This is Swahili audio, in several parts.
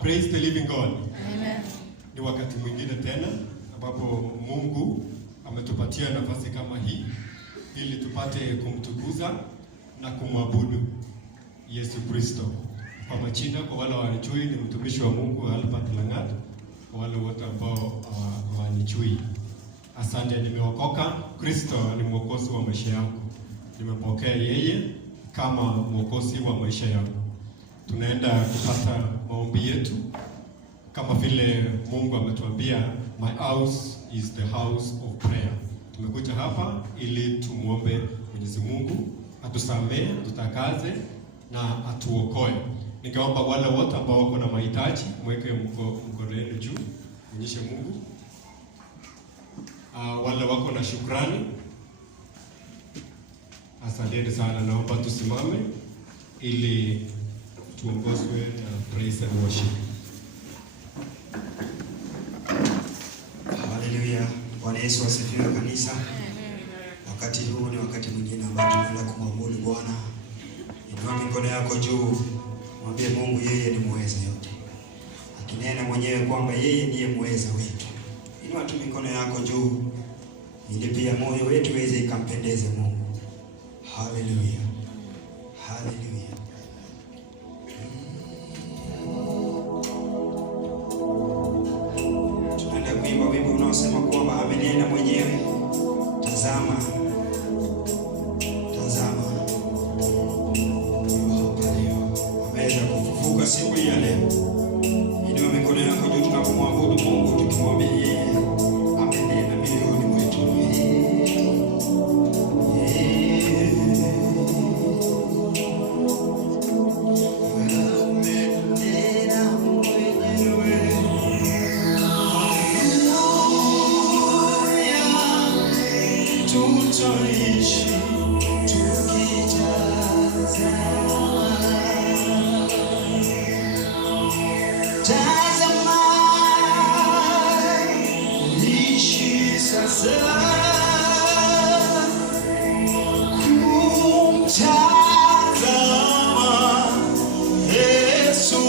Praise the living God. Amen. Ni wakati mwingine tena ambapo Mungu ametupatia nafasi kama hii ili tupate kumtukuza na kumwabudu Yesu Kristo. Kwa majina, kwa wale wanijui, ni mtumishi wa Mungu Albert Langat. Kwa wale wote ambao wanijui, asante. Nimeokoka. Kristo ni mwokozi wa maisha yangu. Nimepokea yeye kama mwokozi wa maisha yangu. Tunaenda kupata maombi yetu kama vile Mungu ametuambia, my house is the house of prayer. Tumekuja hapa ili tumuombe Mwenyezi Mungu atusamee, tutakaze na atuokoe. Ningeomba wale wote ambao wako na mahitaji mweke mkono wenu juu, onyeshe Mungu. Wale wako na shukrani, asante sana. Naomba tusimame ili tuongozwe na praise and worship. Hallelujah. Bwana Yesu asifiwe kanisa. Wakati huu ni wakati mwingine ambao tunaenda kumwabudu Bwana. Inua mikono yako juu, mwambie Mungu yeye ni muweza yote. Akinena mwenyewe kwamba yeye ndiye muweza wetu. Inua tu mikono yako juu ili pia moyo wetu uweze ikampendeze Mungu. Hallelujah. Hallelujah. Tunaenda kuimba wimbo unaosema kwamba amenena mwenyewe. Tazama. Tazama. Ameweza kufufuka siku hii ya leo. Inua mikono yako juu tunapomwabudu Mungu, tukimwambia yeye amenena milioni mwetu. Tutaishi tukijaza. Tazama, ishi sasa kumtazama Yesu.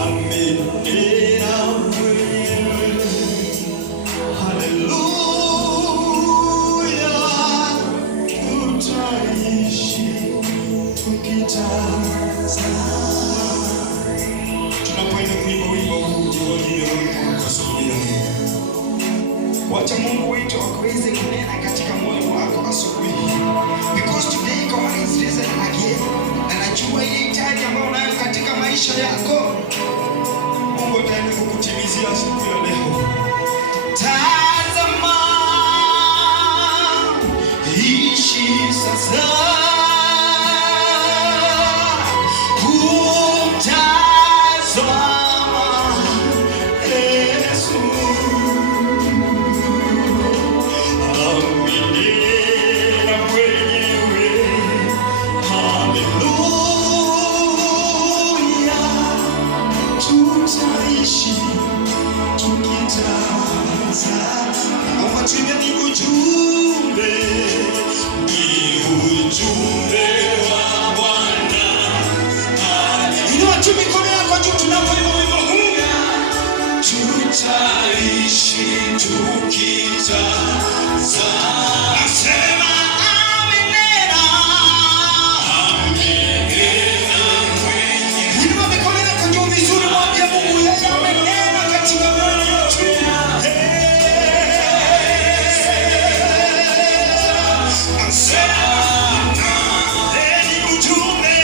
Amenena mwenyewe. Hallelujah. Tutaishi tukitazama. Tunapoenda kuimba wimbo huu jioni kwa asubuhi ya leo, wacha Mungu wetu akaweze kunena katika moyo wako asubuhi. Because today God is risen again. Na najua ile hitaji ambayo unayo katika maisha yako, Mungu ataenda kukutimizia siku ya leo. Tazama, ishi sasa kumtazama Yesu. Amenena mwenyewe. Hallelujah. Tutaishi tukitazama. Naomba tuimbe ni ujumbe. Ni ujumbe wa Bwana. Inua tu mikono yako juu tunapoimba wimbo huu. Tutaishi tukitazama. Nasema amenena. Amenena mwenyewe. Inua mikono yako juu vizuri, mwambie Mungu yeye amenena katika moyo wetu. Ujumbe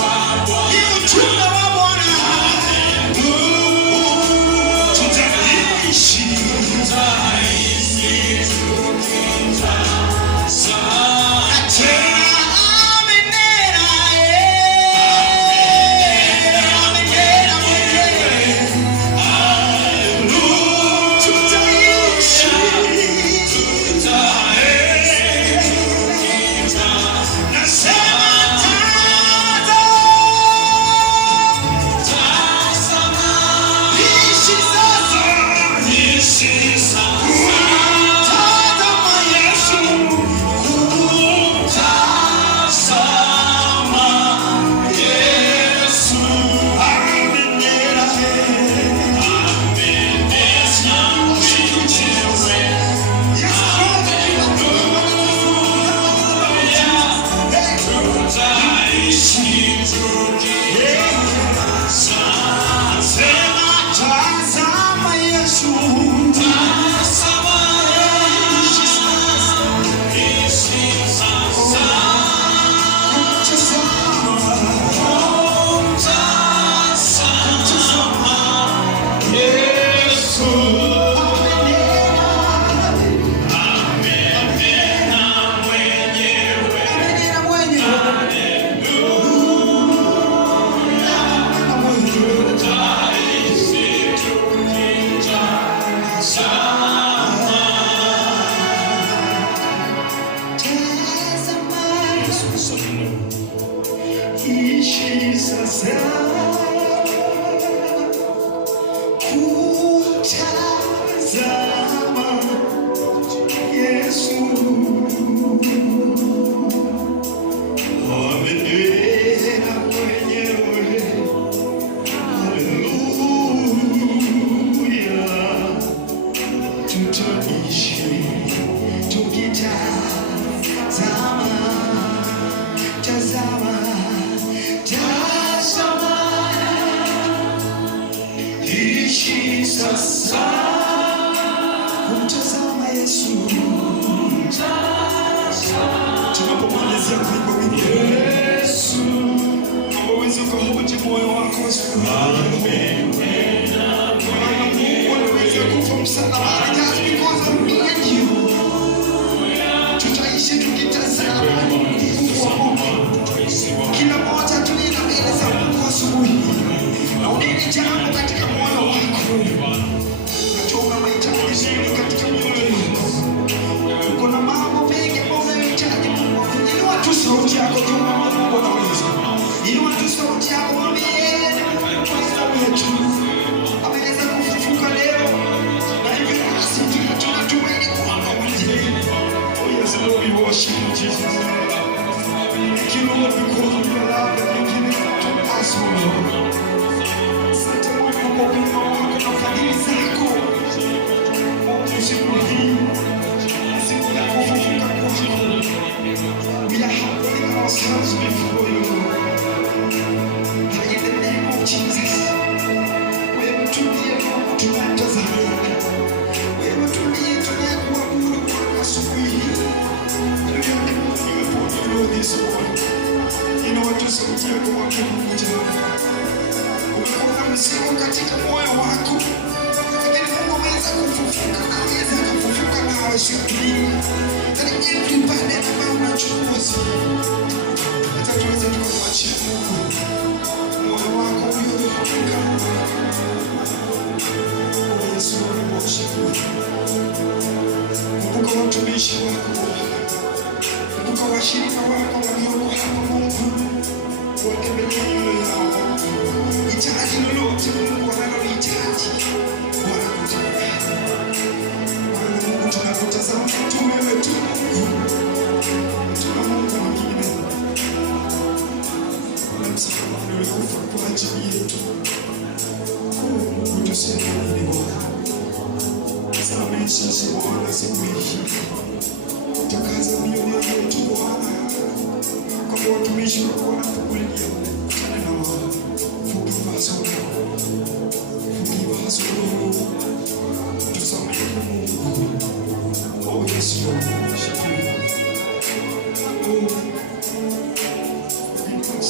wa Bwana. sasa kutazama Yesu amenena mwenyewe. Haleluya, tutaishi tukitazama, tazama, tazama, ishi sasa kumtazama Yesu. Tunapomalizia kuimba wimbo Yesu, hauwezi kuhoji moyo wako Mungu anaweza kufa msalabani just because of me and you. Tutaishi tukitazama ufufuo wa Mungu. Kila mmoja tulie na mbele za Mungu asubuhi na unene jambo katika moyo wako. Unachoma mahitaji zuri katika moyo wako. Kuna mambo mengi ambayo unayohitaji Mungu. Inua tu sauti yako tu Mungu anaweza. Inua tu sauti yako mwambie wetu. Ameweza kufufuka leo. Na hivyo basi tunatumaini kwamba oh yes, Lord, we worship you, Jesus. Thank you, Lord, because of your love that you give to us, oh Lord. Asante Mungu kwa wema wako na fadhili zako. Siku hii, siku ya kufufuka kwako, we are humbling ourselves before you, Lord. In the name of Jesus, wewe tulie Mungu tunatazamia. Wewe tulie tunayekuabudu kwa asubuhi hii. This morning, you know what to say to your God. Umekuwa mzigo katika moyo wako, lakini Mungu ameweza kufufuka na ameweza kufufuka na hawashukuru. Yaani everybody ambaye unachukua hata tuweze kumwachia Mungu moyo wako uliofufuka. Oh Yesu, we worship you. Kumbuka watumishi wako, kumbuka washirika wako walioko hapa Mungu, watembelee mioyo yao. Hitaji lolote Mungu wanalohitaji wanakutendea. Bwana Mungu, tunakutazama tu wewe tu Mungu, tuna Mungu mwingine. Bwana msalabani ulikufa kwa ajili yetu. Mungu tuseme nini Bwana? Samehe sisi Bwana siku hii. Takaza mioyo yetu Bwana, kwa watumishi wako wanapokulilia, kutana na wao. Forgive us, O Lord. Forgive us, O Lord. Tusamehe Mungu. Oh yes, Lord. Oh, forgive us,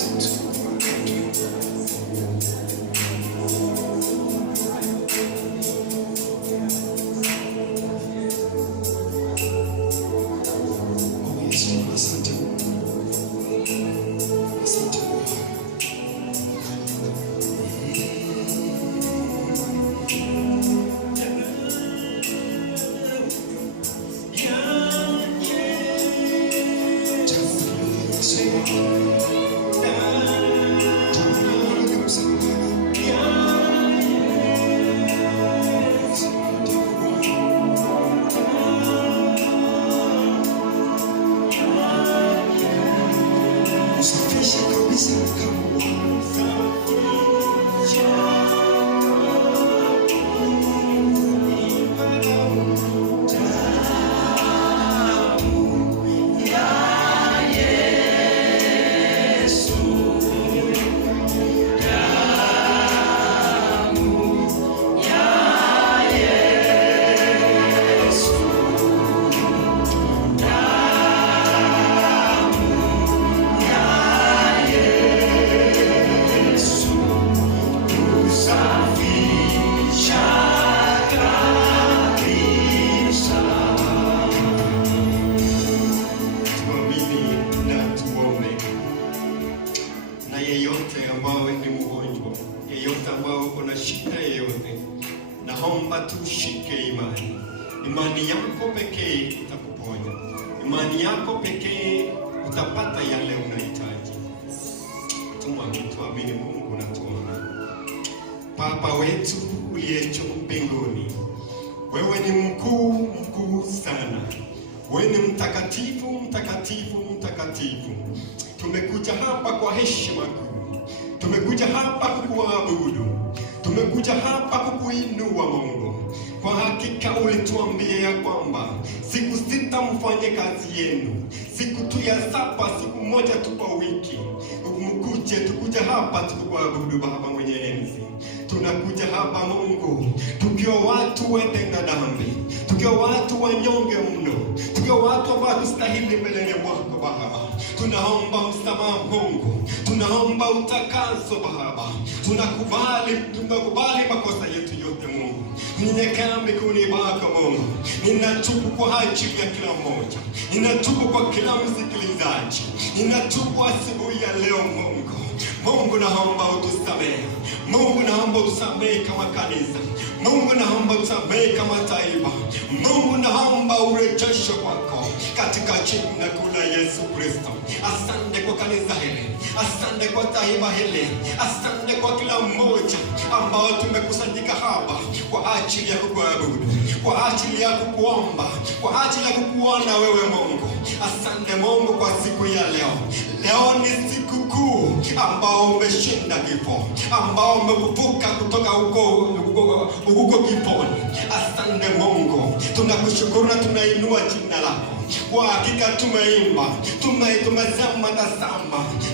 naomba tushike imani. Imani yako pekee itakuponya. Imani yako pekee utapata yale unahitaji. tuamini Mungu na tuombe. Baba wetu uliye juu mbinguni, wewe ni mkuu sana. Wewe ni mtakatifu, mtakatifu, mtakatifu. Tumekuja hapa kwa heshima kuu. Tumekuja hapa kukuabudu. Tumekuja hapa kukuinua Mungu. Kwa hakika ulituambia ya kwamba siku 6 mfanye kazi yenu, siku tu ya 7, siku moja tu kwa wiki tukuja hapa tukuabudu Baba mwenye enzi. Tunakuja hapa Mungu tukiwa watu watenda dhambi, tukiwa watu wanyonge mno, tukiwa watu ambao tustahili mbele mwako Baba. Tunaomba msamaha Mungu, tunaomba utakaso Baba. Tunakubali makosa yetu yote Mungu. Ninyenyekea miguuni pako Mungu. Ninatubu kwa ajili ya kila mmoja, ninatubu kwa kila msikilizaji, ninatubu asubuhi ya leo Mungu. Mungu naomba utusamehe. Mungu naomba utusamehe kama kanisa. Mungu naomba utusamehe kama taifa. Mungu naomba urejesho kwako katika jina la Yesu Kristo. Asante kwa kanisa hili, asante kwa taifa hili, asante kwa kila mmoja ambao tumekusanyika hapa kwa ajili ya kukuabudu, kwa ajili ya kukuomba, kwa ajili ya kukuona wewe Mungu. Asante Mungu kwa siku ya leo. Leo ni siku kuu ambao umeshinda kifo, ambao umevuka kutoka huko kifoni. Asante Mungu, tunakushukuru na tunainua jina lako. Kwa hakika tumeimba, tumesema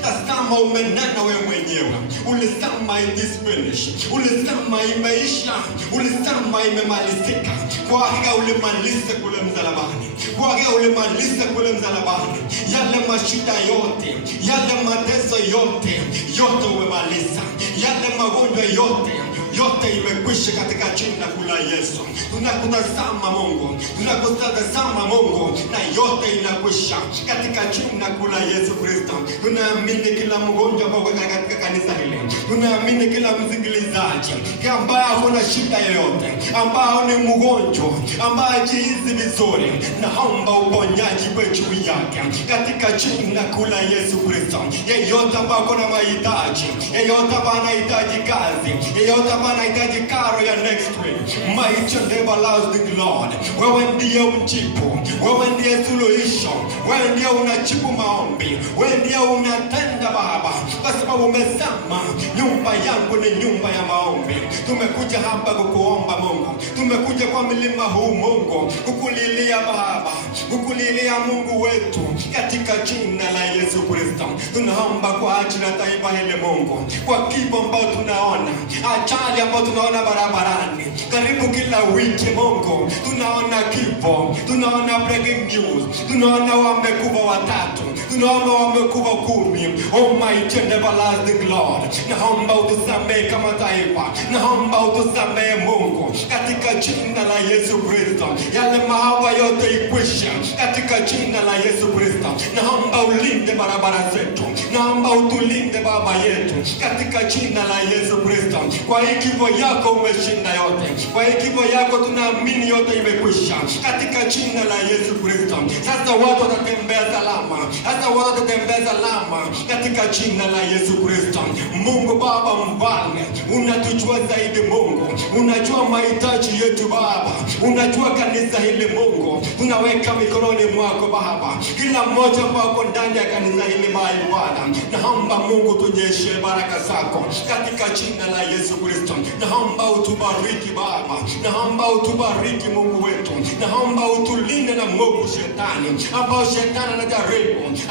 tazama umenena wewe mwenyewe. Ulisema it is finished, ulisema imeisha, ulisema imemalizika. Kwa hakika ulimaliza kule msalabani, kwa hakika ulimaliza kule msalabani. Yale mashida yote, yale mateso yote umemaliza. Yale magonjwa yote imekwisha katika jina la Yesu. Tunakutazama Mungu, tunakutazama Mungu, na yote inakwisha katika jina la Yesu Kristo. Tunaamini kila mgonjwa ambao katika kanisa hili, tunaamini kila msikilizaji ambaye hana shida yoyote, ambaye ni mgonjwa, ambaye hajihisi vizuri, naomba uponyaji kwa juu yake katika jina la Yesu Kristo. Yeyote ambaye ana mahitaji, yeyote ambaye anahitaji kazi, yeyote ambaye anahitaji karo ya next week, mighty and everlasting Lord, wewe ndiye mjibu, wewe ndiye suluhisho, wewe ndiye unajibu maombi, wewe ndiye unatenda Baba, kwa sababu umesema nyumba yangu ni nyumba ya maombi. Tumekuja hapa kukuomba Mungu, tumekuja kwa milima huu Mungu kukulilia Baba, kukulilia Mungu wetu katika jina la Yesu Kristo. Tunaomba kwa ajili ya taifa hili Mungu, kwa kifo ambao tunaona, ajali ambao tunaona barabarani karibu kila wiki Mungu, tunaona kifo, tunaona breaking news, tunaona wamekufa 3, tunaona wamekufa 10. Almighty and everlasting Lord, naomba utusamehe kama taifa, naomba utusamehe Mungu katika jina la Yesu Kristo. Yale maafa yote ikwisha katika jina la Yesu Kristo. Naomba ulinde barabara zetu, naomba utulinde Baba yetu katika jina la Yesu Kristo. Kwa kifo yako umeshinda yote, kwa kifo yako tunaamini yote imekwisha katika jina la Yesu Kristo. Sasa watu watatembea salama, sasa watu watatembea salama katika jina la Yesu Kristo. Mungu Baba mfalme, unatujua zaidi Mungu, unajua mahitaji yetu Baba, unajua kanisa hili Mungu, tunaweka mikononi mwako Baba. Kila mmoja wako ndani ya kanisa hili Bwana, naomba Mungu tunyeshe baraka zako katika jina la Yesu Kristo. Naomba utubariki Baba, naomba utubariki Mungu wetu, naomba utulinde na mwovu shetani, ambao shetani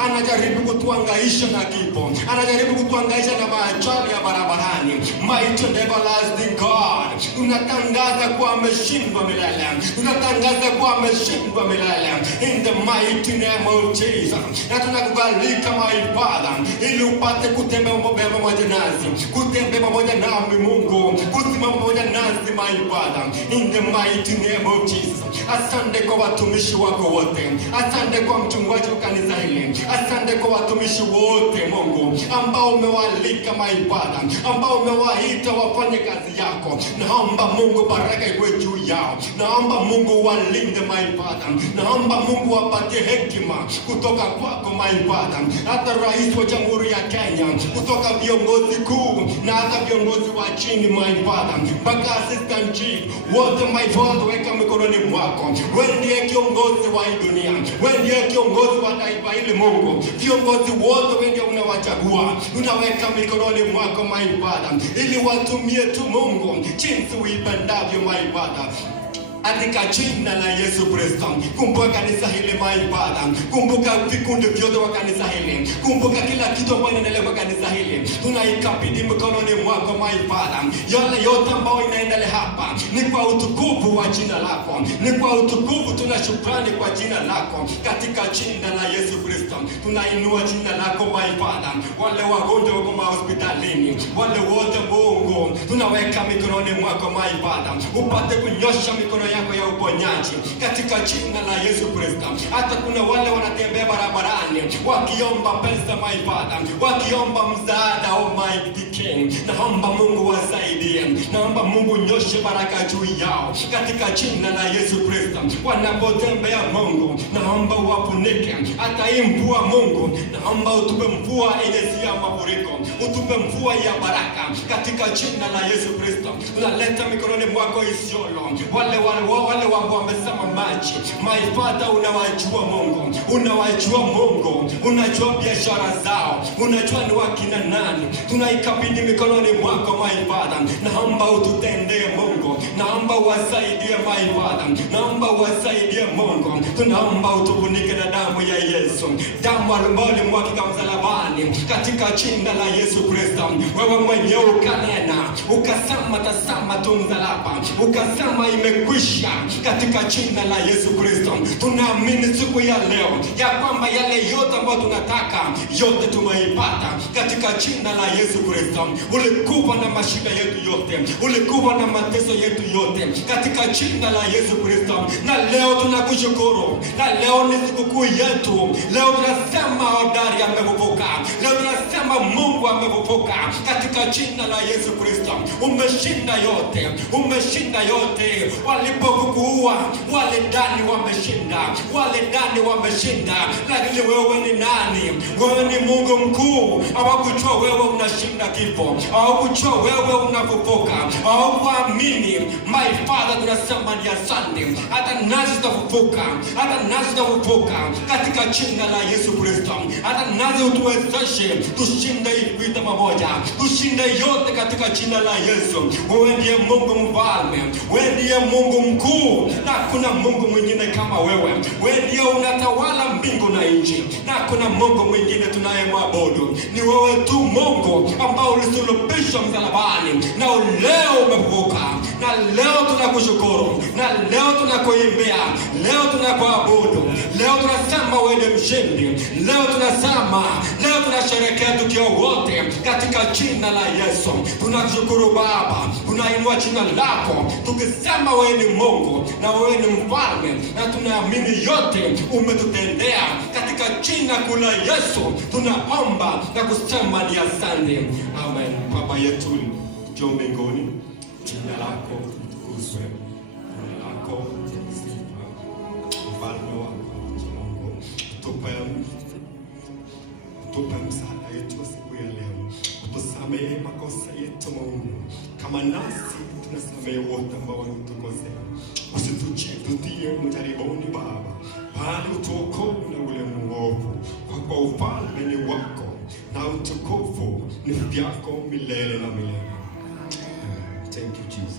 anajaribu kutuangaisha na kifo, anajaribu kutuangaisha na maajali ya barabarani. Mighty and everlasting God, tunatangaza kuwa ameshindwa milele, tunatangaza kuwa ameshindwa milele in the mighty name of Jesus. Na tunakubalika my Father, ili upate kutembea pamoja nasi, kutembea pamoja nami Mungu, kusimama pamoja nasi my Father, in the mighty name of Jesus. Asante kwa watumishi wako wote. Asante kwa mchungaji wa kanisa hili. Asante kwa watumishi wote Mungu ambao umewaalika maibada, ambao umewaita wafanye kazi yako. Naomba Mungu baraka iwe juu yao. Naomba Mungu walinde maibada. Naomba Mungu wapatie hekima kutoka kwako maibada. Hata rais wa Jamhuri ya Kenya, kutoka viongozi kuu na hata viongozi wa chini maibada, mpaka assistant chief wote maibada, weka mikononi mwako. Wewe ndiye kiongozi wa hii dunia. Wewe ndiye kiongozi wa taifa hili Mungu. Viongozi wote wewe ndiye unawachagua. Unaweka mikononi mwako maibada, ili watumie tu Mungu jinsi uipendavyo maibada. Katika jina la Yesu Kristo, kumbuka kanisa hili maibada. Kumbuka vikundi vyote wa kanisa hili. Kumbuka kila kitu ambacho inaendelea kwa kanisa hili. Tunaikabidhi mikononi mwako maibada. Yale yote ambayo inaendelea hapa ni kwa utukufu wa jina lako. Ni kwa utukufu, tuna shukrani kwa jina lako. Katika jina la Yesu Kristo, tunainua jina lako maibada. Wale wagonjwa wako hospitalini, wale wote Mungu, tunaweka mikononi mwako maibada. Upate kunyosha mikono yako ya uponyaji katika jina la Yesu Kristo. Hata kuna wale wanatembea barabarani wakiomba pesa maibada, wakiomba msaada o mighty King. Naomba Mungu wasaidie. Naomba Mungu nyoshe baraka juu yao katika jina la Yesu Kristo. Wanapotembea Mungu, naomba uwafunike. Hata hii mvua Mungu, naomba utupe mvua yenye si ya mafuriko, utupe mvua ya baraka katika jina la Yesu Kristo. Tunaleta mikononi mwako Isiolo, wale wamesema maji maifata, unawajua Mungu, unawajua Mungu, unajua biashara zao, unajua ni wakina nani. Tunaikabidhi mikononi mwako maibada. Naomba ututendee Mungu, naomba uwasaidie maibada, naomba uwasaidie Mungu. Tunaomba utufunike na damu ya Yesu, damu ambayo ilimwagika msalabani katika jina la Yesu Kristo. Wewe mwenyewe ukanena, ukasema tazama tu msalaba, ukasema imekwisha katika jina la Yesu Kristo. Tunaamini siku ya leo ya kwamba yale yote ambayo tunataka yote tumeipata katika jina la Yesu Kristo. Ulikuwa na mashida yetu yote, ulikuwa na mateso yetu yote katika jina la Yesu Kristo. Na leo tunakushukuru, na leo ni sikukuu yetu. Leo tunasema hodari amefufuka. Leo tunasema Mungu amefufuka katika jina la Yesu Kristo. Umeshinda yote, umeshinda yote. Walipokuua wale ndani wameshinda, wale ndani wameshinda. Lakini wewe ni nani? Wewe ni Mungu mkuu. Hawakujua wewe unashinda kifo, hawakujua wewe unafufuka, hawakuamini. My Father, tunasema ni asante. Hata nasi tutafufuka, hata nasi tutafufuka katika jina la Yesu Kristo. Hata nasi utuwezeshe tushinde hii vita pamoja, tushinde yote katika jina la Yesu. Wewe ndiye Mungu mfalme, wewe ndiye Mungu mkuu, na kuna Mungu mwingine kama wewe. Wewe ndiye unatawala mbingu na nchi, na kuna Mungu mwingine tunayemwabudu. Ni wewe tu Mungu ambao ulisulubishwa msalabani, na leo umefufuka. Na leo tunakushukuru, na leo tunakuimbia, leo tunakuabudu, leo tunasema wewe ni mshindi. Leo tunasema, leo tunasherehekea tukiwa wote katika jina la Yesu. Tunakushukuru Baba, tunainua jina lako tukisema wewe ni Mungu na wewe ni mfalme, na tunaamini yote umetutendea katika jina la Yesu. Tunaomba na kusema ni asante. Amen. Baba yetu uliye mbinguni, jina lako litukuzwe, jina lako litukuzwe, ufalme wako Mungu. Tupe msaada yetu siku ya leo. Tusamehe makosa yetu Mungu, kama nasi tunasamehe wote ambao wametukosea. Usitutie mjaribuni Baba, bali utuokoe na ule mwovu. Kwa ufalme ni wako na utukufu ni vyako milele na milele. Thank you Jesus.